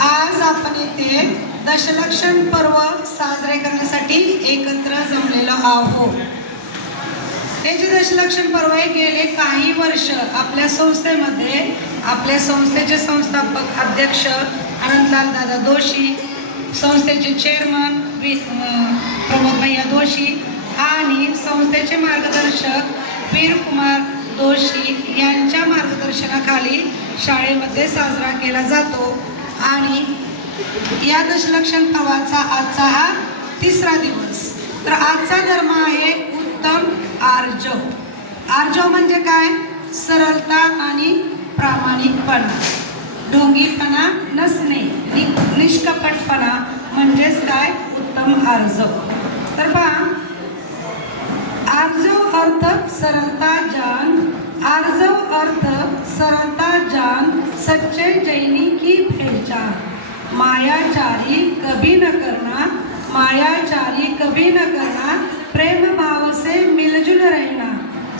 आज आपण इथे दशलक्षण पर्व साजरे करण्यासाठी एकत्र जमलेलो आहोत। हे जे दशलक्षण पर्व आहे गेले काही वर्ष आपल्या संस्थेमध्ये आपल्या संस्थेचे संस्थापक अध्यक्ष अनंतलाल दादा दोशी, संस्थेचे चेअरमन प्रमोद भैया दोशी आणि संस्थेचे मार्गदर्शक वीर कुमार दोशी यांच्या मार्गदर्शनाखाली शाळेमध्ये साजरा केला जातो। आणि या दशलक्षण पर्वाचा आजचा हा तिसरा दिवस। तर आजचा धर्म आहे उत्तम आर्जव। आर्जव म्हणजे काय? सरलता आणि प्रामाणिकपणा, ढोंगीपणा नसणे, निष्कपटपणा म्हणजेच काय? उत्तम आर्जव। तर पहा, आर्जव अर्थ सरलता जान, आर्जव अर्थ सरलता जान, सच्चे जैनी की पहचान, मायाचारी कभी न करना, मायाचारी कभी न करना, प्रेम भाव से मिलजुल रहना,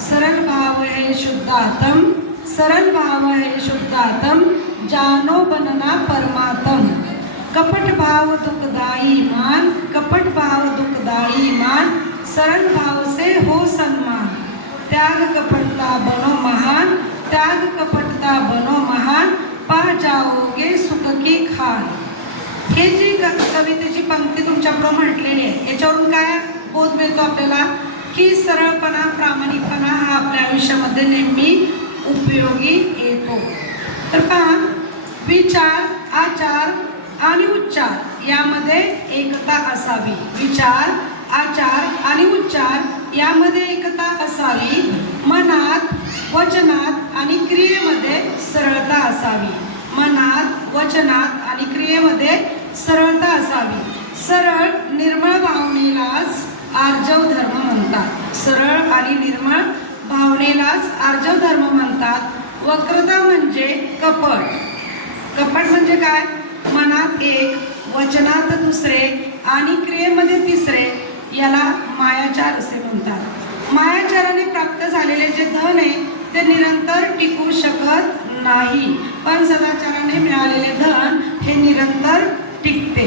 सरल भाव है शुद्धात्म, सरल भाव है शुद्धात्म, जानो बनना परमात्म, कपट भाव दुखदाई मान, कपट भाव दुखदाई मान, सरल भाव से हो सन्मान, त्याग कपटता बनो महान, त्याग कपटता बनो महान, पा जाओगे सुख की खान। हे जी कवितेची पंक्ती तुमच्यापुढे म्हटलेली आहे याच्यावरून काय बोध मिळतो आपल्याला? की सरळपणा, प्रामाणिकपणा हा आपल्या आयुष्यामध्ये नेहमी उपयोगी येतो। तर पहा, विचार, आचार आणि उच्चार यामध्ये एकता असावी। विचार, आचार आणि उच्चार यामध्ये एकता असावी। मनात, वचनात आणि क्रियेमध्ये सरळता असावी। मनात, वचनात आणि क्रियेमध्ये सरळता असावी। सरळ निर्मळ भावनेलाच आर्जव धर्म म्हणतात। सरळ आणि निर्मळ भावनेलाच आर्जव धर्म म्हणतात। वक्रता म्हणजे कपट। कपट म्हणजे काय? मनात एक, वचनात दुसरे आणि क्रियेमध्ये तिसरे, याला मायाचार असे म्हणतात। मायाचाराने प्राप्त झालेले जे धन आहे ते निरंतर टिकू शकत नाही, पण सदाचाराने मिळालेले धन हे निरंतर टिकते।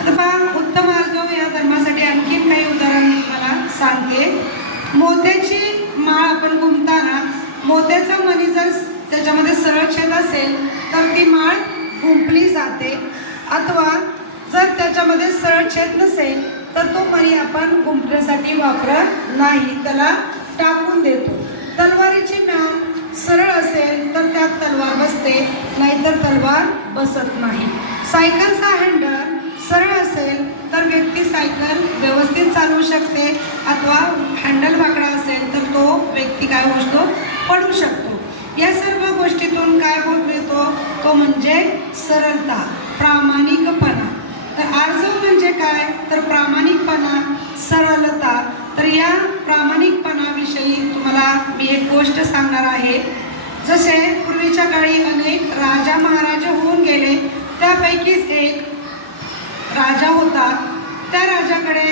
आता पहा, उत्तम आर्जव या धर्मासाठी आणखी काही उदाहरण मी तुम्हाला सांगते। मोत्याची माळ आपण गुंफताना मोत्याचा मणी जर त्याच्यामध्ये सरळ छेद असेल तर ती माळ गुंफली जाते, अथवा जर त्याच्यामध्ये सरळ छेद नसेल तर तो मणी आपण गुंफण्यासाठी वापरत नाही, त्याला टाकून देतो। तलवारीची म्यान सरळ असेल तर त्यात तलवार बसते, नाहीतर तलवार बसत नाही। सायकलचा हँडल सरळ असेल तर व्यक्ती सायकल व्यवस्थित चालवू शकते, अथवा हँडल वाकडा असेल तर तो व्यक्ती काय होतो? पडू शकतो। या सर्व गोष्टीतून काय बोध मिळतो? तो म्हणजे सरलता, प्रामाणिकपणा। तर आर्जव म्हणजे काय? तर प्रामाणिकपणा, सरलता। तर या प्रामाणिकपणाविषयी तुम्हाला मी एक गोष्ट सांगणार आहे। जसे पूर्वीच्या काळी अनेक राजा महाराजे होऊन गेले, त्यापैकीच एक राजा होता। त्या राजाकडे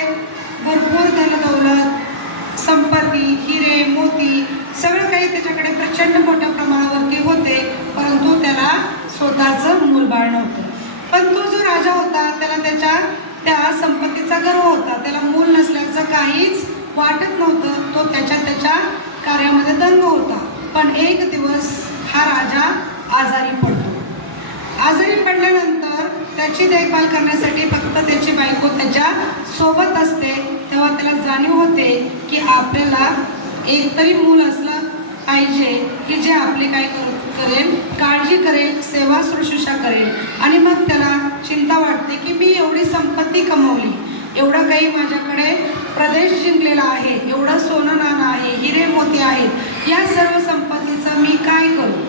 भरपूर धनदौलत, संपत्ती, हिरे मोती सगळं काही त्याच्याकडे प्रचंड मोठ्या प्रमाणावरती होते, परंतु त्याला स्वतःचं मूलबाळ नव्हतं। पण तो जो राजा होता त्याला त्या संपत्तीचा गर्व होता, त्याला मूल नसल्याचं काहीच वाटत नव्हतं। तो त्याच्या कार्यामध्ये दंग होता। पण एक दिवस हा राजा आजारी पडतो। आजारी पडल्यानंतर त्याची देखभाल करण्यासाठी फक्त त्याची बायको त्याच्या सोबत असते। तेव्हा त्याला जाणीव होते की आपल्याला एक तरी मूल असलं पाहिजे की जे आपले काय करेल, काळजी करेल, सेवा शुश्रूषा करेल। आणि मग त्याला चिंता वाटते की मी एवढी संपत्ती कमवली, एवढं काही माझ्याकडे प्रदेश जिंकलेला आहे, एवढं सोनं नाणं आहे, हिरे मोती आहेत, या सर्व संपत्तीचं मी काय करू?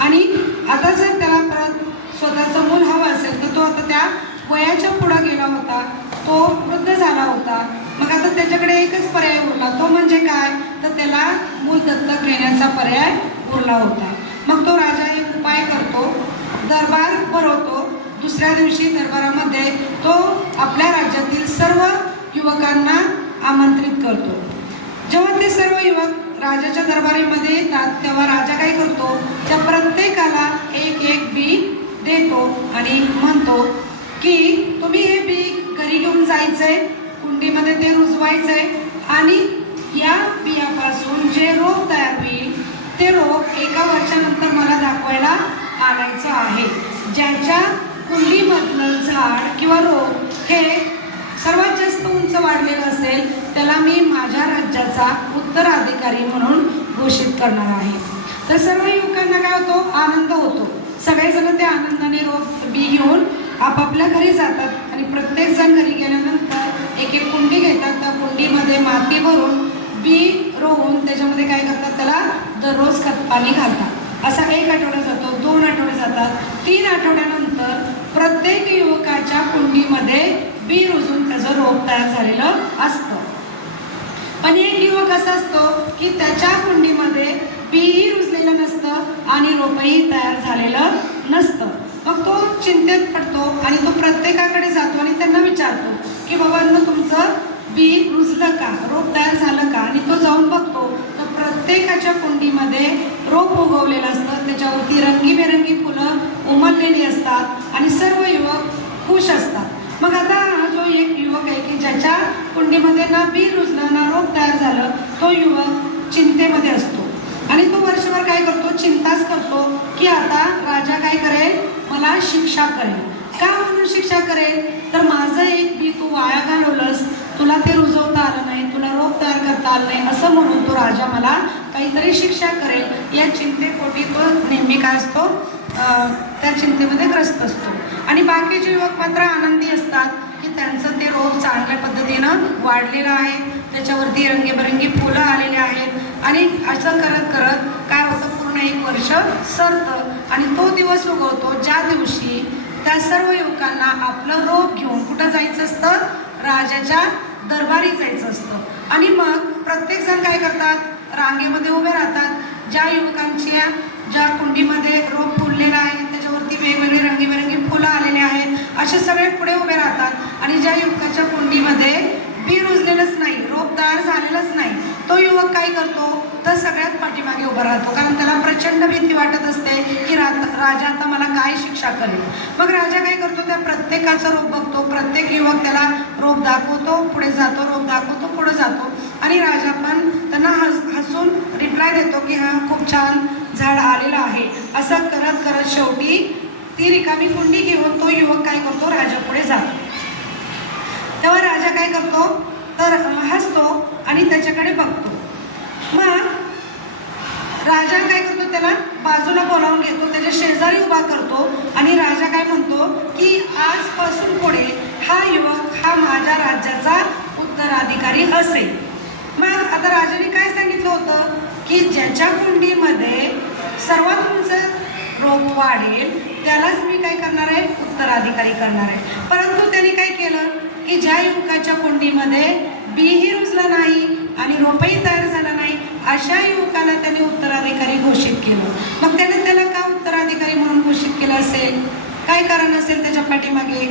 आणि आता जर त्याला परत स्वतःचं मूल हवं असेल तर तो आता त्या वयाच्या पुढे गेला होता, तो वृद्ध झाला होता। मग आता त्याच्याकडे एकच पर्याय उरला, तो म्हणजे काय? तर त्याला मूल दत्तक घेण्याचा पर्याय उरला होता। मग तो राजा एक उपाय करतो, दरबार भरवतो। दुसऱ्या दिवशी दरबारामध्ये तो आपल्या राज्यातील सर्व युवकांना आमंत्रित करतो। जेव्हा ते सर्व युवक राजाच्या दरबारीमध्ये येतात तेव्हा राजा काय करतो? त्या प्रत्येकाला एक एक बी देतो आणि म्हणतो की तुम्ही हे बी घरी घेऊन जायचंय, कुंडीमध्ये ते रुजवायचंय आणि या बियापासून जे रोप तयार होईल ते रोप 1 वर्षानंतर मला दाखवायला आणायचं आहे. ज्याच्या कुंडीमधलं झाड किंवा रोप हे सर्वात जास्त उंच वाढलेलं असेल त्याला मी माझ्या राज्याचा उत्तराधिकारी म्हणून घोषित करणार आहे. तर सर्व युवकांना काय होतो, आनंद होतो. सगळेजण त्या आनंदाने रोप बी घेऊन आपापल्या घरी जातात आणि प्रत्येक जण घरी गेल्यानंतर एक एक कुंडी घेतात. त्या कुंडीमध्ये माती भरून बी रोवून त्याच्यामध्ये काय करतात, त्याला दररोज खत पाणी घालतात. असा 1 आठवडा जातो, 2 आठवडे जातात, 3 आठवड्यानंतर प्रत्येक युवकाच्या कुंडीमध्ये बी रुजून त्याचं रोप तयार झालेलं असतं. पण एक युवक असा असतो की त्याच्या कुंडीमध्ये बीही रुजलेलं नसतं आणि रोपही तयार झालेलं नसतं. मग तो चिंतेत पडतो आणि तो प्रत्येकाकडे जातो आणि त्यांना विचारतो की बाबांनो तुमचं बी रुजलं का, रोप तयार झालं का. आणि तो जाऊन बघतो तर प्रत्येकाच्या कुंडीमध्ये रोप उगवलेलं असतं, त्याच्यावरती रंगीबेरंगी फुलं उमललेली असतात आणि सर्व युवक खुश असतात. मग आता हा जो एक युवक आहे की ज्याच्या कुंडीमध्ये ना बी रुजलं ना रोप तयार झालं, तो युवक चिंतेमध्ये असतो आणि तो वर्षभर काय करतो, चिंताच करतो की आता राजा काय करेल, मला शिक्षा करेल. का म्हणून शिक्षा करेल, तर माझं एक बी तू वाया घालवलंस, तुला ते रुजवता आलं नाही, तुला रोप तयार करता आलं नाही, असं म्हणून तो राजा मला काहीतरी शिक्षा करेल या चिंतेपोटी तो नेहमी काय असतो, त्या चिंतेमध्ये ग्रस्त असतो. आणि बाकीचे युवक मात्र आनंदी असतात की त्यांचं ते रोप चांगल्या पद्धतीनं वाढलेलं आहे, त्याच्यावरती रंगीबेरंगी फुलं आलेले आहेत आणि असं करत करत काय होतं, पूर्ण 1 वर्ष सरतं आणि तो दिवस उगवतो ज्या दिवशी त्या सर्व युवकांना आपलं रोप घेऊन कुठं जायचं असतं, राजाच्या दरबारी जायचं असतं. आणि मग प्रत्येकजण काय करतात, रांगेमध्ये उभे राहतात. ज्या युवकांच्या ज्या कुंडीमध्ये रोप फुललेलं आहे त्याच्यावरती वेगवेगळे रंगीबेरंगी फुलं आलेले आहेत, असे सगळे पुढे उभे राहतात. आणि ज्या युवकाच्या कुंडीमध्ये बी रुजलेलंच नाही, रोप तयार झालेलंच नाही, तो युवक काय करतो, तर सगळ्यात पाठीमागे उभा राहतो. कारण त्याला प्रचंड भीती वाटत असते की राजा आता मला काय शिक्षा करेल. मग राजा काय करतो, त्या प्रत्येकाचं रोप बघतो, प्रत्येक युवक त्याला रोप दाखवतो, पुढे जातो, रोप दाखवतो, पुढे जातो आणि राजा पण त्यांना हसून रिप्लाय देतो की हा खूप छान झाड आलेलं आहे. असं करत करत शेवटी ती रिकामी कुंडी घेऊन तो युवक काय करतो, राजापुढे जातो. तेव्हा राजा काय करतो, तर हसतो आणि त्याच्याकडे बघतो. मग राजा काय करतो, त्याला बाजूला बोलावून घेतो, त्याच्या शेजारी उभा करतो आणि राजा काय म्हणतो की आजपासून पुढे हा युवक हा माझ्या राज्याचा उत्तराधिकारी असेल. मग आता राजाने काय सांगितलं होतं की ज्याच्या कुंडीमध्ये सर्वात उंच रोप वाढेल त्यालाच मी काय करणार आहे, उत्तराधिकारी करणार आहे. परंतु त्यांनी काय केलं की ज्या युवकाच्या कुंडीमध्ये बीही रुजलं नाही आणि रोपही तयार झालं नाही, अशा युवकाला त्याने उत्तराधिकारी घोषित केलं. मग त्याला का उत्तराधिकारी म्हणून घोषित केलं असेल, काय कारण असेल त्याच्या पाठीमागे?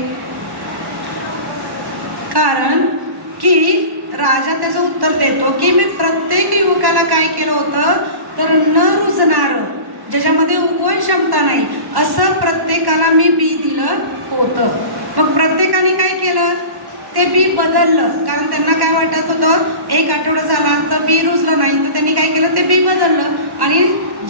कारण की राजा त्याचं उत्तर देतो की मी प्रत्येक युवकाला काय केलं होतं, तर न रुजणारं, ज्याच्यामध्ये उगवण क्षमता नाही, असं प्रत्येकाला मी बी दिलं होतं. मग प्रत्येकाने काय केलं, ते बी बदललं. कारण त्यांना काय वाटत होतं 1 आठवडा झाला तर बी रुजलं नाही, तर त्यांनी काय केलं, ते बी बदललं आणि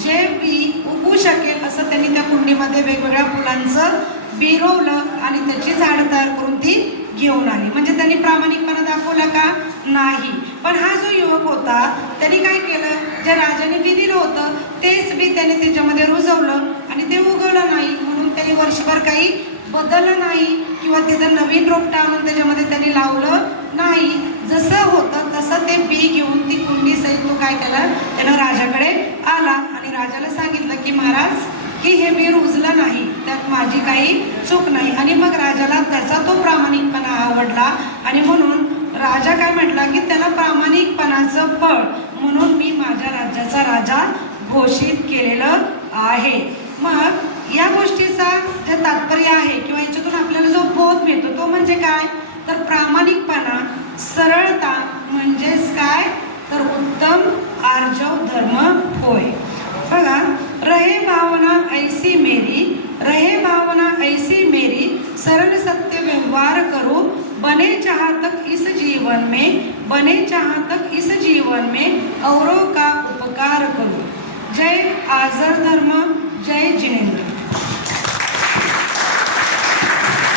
जे बी उगवू शकेल असं त्यांनी त्या कुंडीमध्ये वेगवेगळ्या फुलांचं बी रोवलं आणि त्याची झाडं तयार करून ती घेऊन आली. म्हणजे त्यांनी प्रामाणिकपणा दाखवला का? नाही. पण हा जो युवक होता त्यांनी काय केलं, जे राजाने बी दिलं होतं तेच बी त्याने त्याच्यामध्ये रुजवलं आणि ते उगवलं नाही, म्हणून त्यांनी वर्षभर काही बदललं नाही किंवा तिथं नवीन रोपटा आणून त्याच्यामध्ये त्यांनी लावलं नाही. जसं होतं तसं ते बी घेऊन ती कुंडी सहित तो काय केलं, त्यानं राजाकडे आला आणि राजाला सांगितलं की महाराज की हे बी रुजलं नाही, त्यात माझी काही चूक नाही. आणि मग राजाला त्याचा तो प्रामाणिकपणा आवडला आणि म्हणून राजा काय म्हटला की त्याला प्रामाणिकपणाचं फळ म्हणून मी माझ्या राज्याचा राजा घोषित केलेलं आहे. मग या गोष्टीचा जे तात्पर्य आहे किंवा याच्यातून आपल्याला जो बोध मिळतो तो म्हणजे काय, तर प्रामाणिकपणा, सरळता म्हणजेच काय, तर उत्तम आर्जव धर्म होय. बघा, रहे भावना ऐसी मेरी, रहे भावना ऐसी द्वार करूँ, बने जहाँ तक इस जीवन में, बने जहाँ तक इस जीवन में औरों का उपकार करूँ। जय आज़ाद धर्म, जय जिनेंद्र।